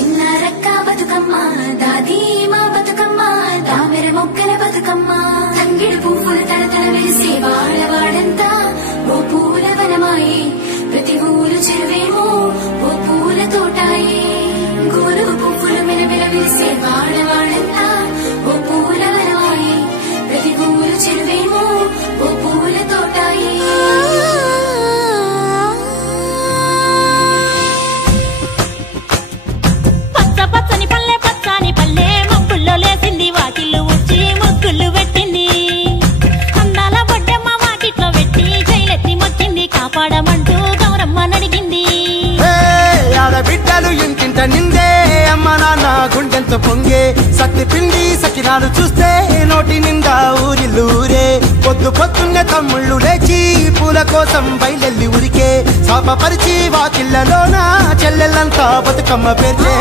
చిన్నారక్క బతుకమ్మ దాది మా బతుకమ్మ దామెర మొక్కల బతుకమ్మ తంగిడు పువ్వులు తడతడ వెలిసే వాడవాడంతా ఓ పూల వనమాయే ప్రతి ఊరు చెరువేమో ఓ పూల తోటాయే గోరుగు పువ్వులు మెలమెల వెలిసే వాడవాడంతా ఓ పూల వనమాయే ప్రతి ఊరు చెరువేమో ఓ పూల తోటాయే పచ్చని పల్లె పచ్చని పల్లె మబ్బుల్లో లేసింది వాకిళ్ళు ఉచ్చి ముగ్గులు పెట్టింది అందాల బొడ్డమ్మ వాకిట్లో పెట్టి జైలెత్తి మొచ్చింది కాపాడమంటూ గౌరమ్మ నడిగింది ఆడబిడ్డలు ఇంటింట నిందే అమ్మ నాన్న గుండెంత పొంగే సత్తి పిండి సకినాలు చూస్తే నోటి నిండా ఊరిల్లూరే పొద్దు పొద్దున్నే తమ్ముళ్ళు లేచి పూల కోసం బయలెల్లి ఉరికే శాపపరిచి వాకిళ్ళలోన చెల్లెళ్ళంతా బతుకమ్మ పేర్చే